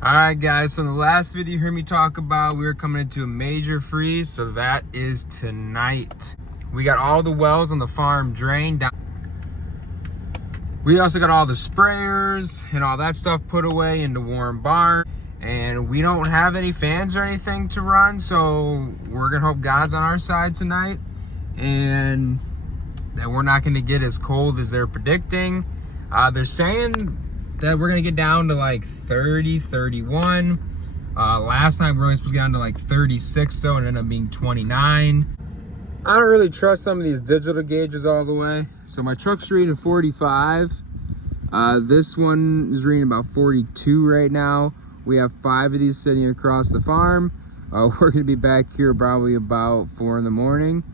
All right, guys, so in the last video you heard me talk about we were coming into a major freeze, so that is tonight. We got all the wells on the farm drained down. We also got all the sprayers and all that stuff put away into warm barn, and we don't have any fans or anything to run, so we're gonna hope God's on our side tonight and that we're not gonna get as cold as they're predicting. They're saying that we're gonna get down to like 30, 31. Last night we were only supposed to get down to like 36, so it ended up being 29. I don't really trust some of these digital gauges all the way. So my truck's reading 45. This one is reading about 42 right now. We have 5 of these sitting across the farm. We're gonna be back here probably about 4 in the morning.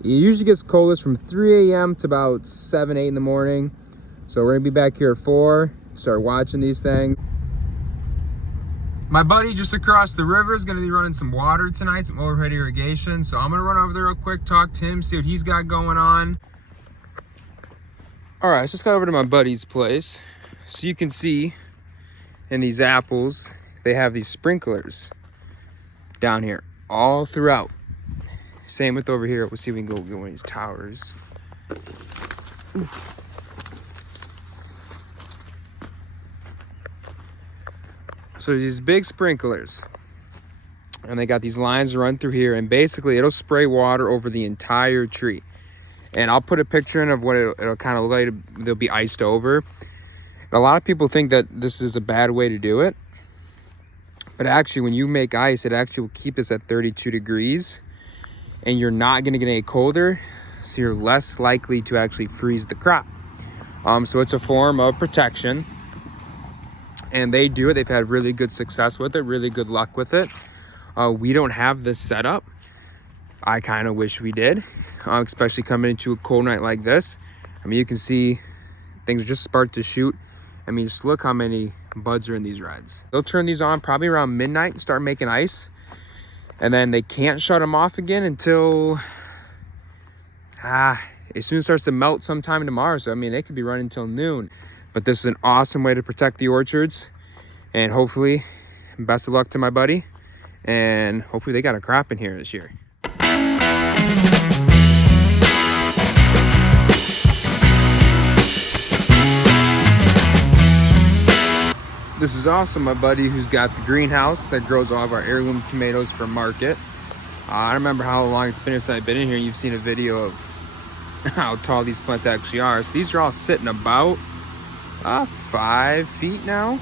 It usually gets coldest from 3 a.m. to about 7, 8 in the morning. So we're gonna be back here at 4, start watching these things. My buddy just across the river is gonna be running some water tonight, some overhead irrigation. So I'm gonna run over there real quick, talk to him, see what he's got going on. All right, so just got over to my buddy's place. So you can see in these apples, they have these sprinklers down here all throughout. Same with over here. We'll see if we can go get one of these towers. Oof. So these big sprinklers, and they got these lines run through here, and basically it'll spray water over the entire tree. And I'll put a picture in of what it'll kind of look like. They'll be iced over. And a lot of people think that this is a bad way to do it, but actually when you make ice, it actually will keep this at 32 degrees, and you're not going to get any colder, so you're less likely to actually freeze the crop. So it's a form of protection. And they do it. They've had really good success with it, really good luck with it. We don't have this setup. I kind of wish we did, especially coming into a cold night like this. I mean, you can see things are just start to shoot. I mean, just look how many buds are in these reds. They'll turn these on probably around midnight and start making ice. And then they can't shut them off again until, as soon as it starts to melt sometime tomorrow. So, I mean, they could be running until noon. But this is an awesome way to protect the orchards, and hopefully, best of luck to my buddy, and hopefully they got a crop in here this year. This is also my buddy who's got the greenhouse that grows all of our heirloom tomatoes for market. I don't remember how long it's been since I've been in here. You've seen a video of how tall these plants actually are. So these are all sitting about 5 feet now.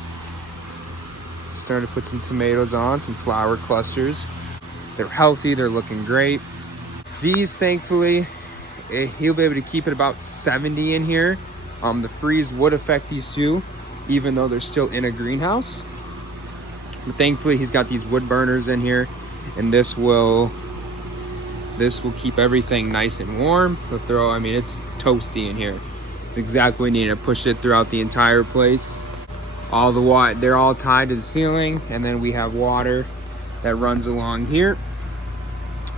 Starting to put some tomatoes on, some flower clusters. They're healthy, they're looking great. These, thankfully, he'll be able to keep it about 70 in here. The freeze would affect these too, even though they're still in a greenhouse. But thankfully, he's got these wood burners in here, and this will keep everything nice and warm. I mean, it's toasty in here. It's exactly what we need to push it throughout the entire place. All the water, they're all tied to the ceiling, and then we have water that runs along here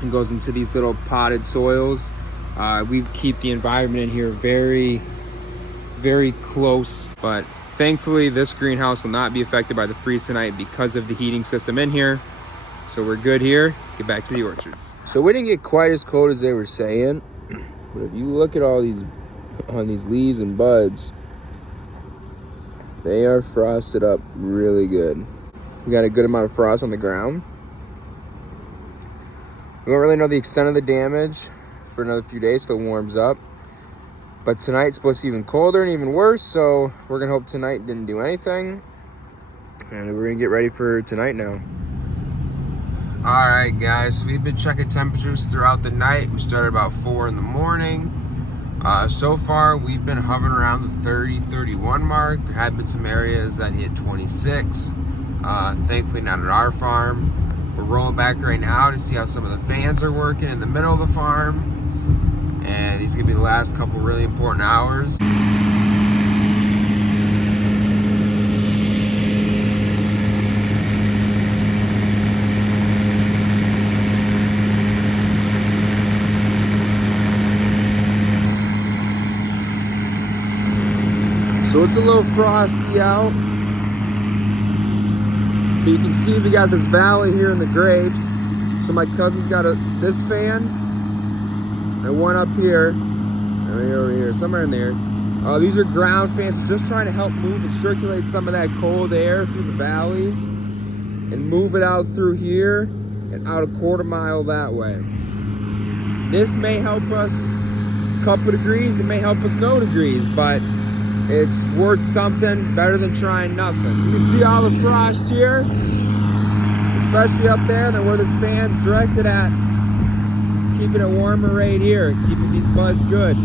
and goes into these little potted soils. We keep the environment in here very, very close, but thankfully this greenhouse will not be affected by the freeze tonight because of the heating system in here. So we're good here. Get back to the orchards. So we didn't get quite as cold as they were saying, but if you look at all these on these leaves and buds, they are frosted up really good. We got a good amount of frost on the ground. We don't really know the extent of the damage for another few days till it warms up, but tonight's supposed to be even colder and even worse, so we're gonna hope tonight didn't do anything, and we're gonna get ready for tonight now. All right, guys, we've been checking temperatures throughout the night. We started about 4 in the morning. So far, we've been hovering around the 30, 31 mark. There have been some areas that hit 26. Thankfully, not at our farm. We're rolling back right now to see how some of the fans are working in the middle of the farm. And these are gonna be the last couple really important hours. So it's a little frosty out. But you can see we got this valley here in the grapes. So my cousin's got this fan and one up here, and over here, somewhere in there. These are ground fans, just trying to help move and circulate some of that cold air through the valleys and move it out through here and out a quarter mile that way. This may help us a couple degrees, it may help us no degrees, but it's worth something, better than trying nothing. You can see all the frost here, especially up there, then where this fan's directed at. It's keeping it warmer right here, keeping these buds good.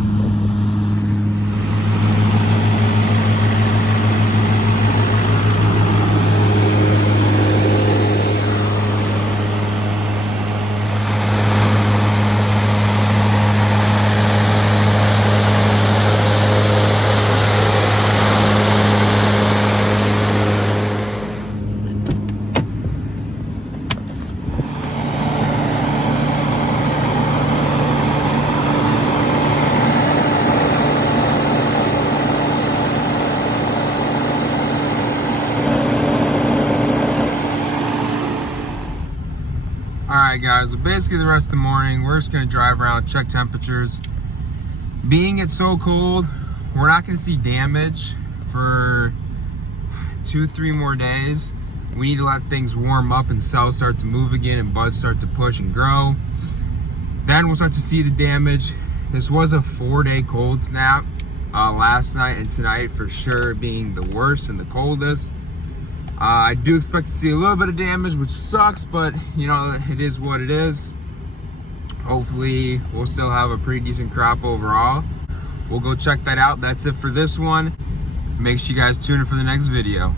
Alright guys, so basically the rest of the morning, we're just going to drive around, check temperatures. Being it's so cold, we're not going to see damage for 2-3 more days. We need to let things warm up and cells start to move again and buds start to push and grow. Then we'll start to see the damage. This was a 4-day cold snap last night and tonight for sure being the worst and the coldest. I do expect to see a little bit of damage, which sucks, but you know, it is what it is. Hopefully we'll still have a pretty decent crop overall. We'll go check that out. That's it for this one. Make sure you guys tune in for the next video.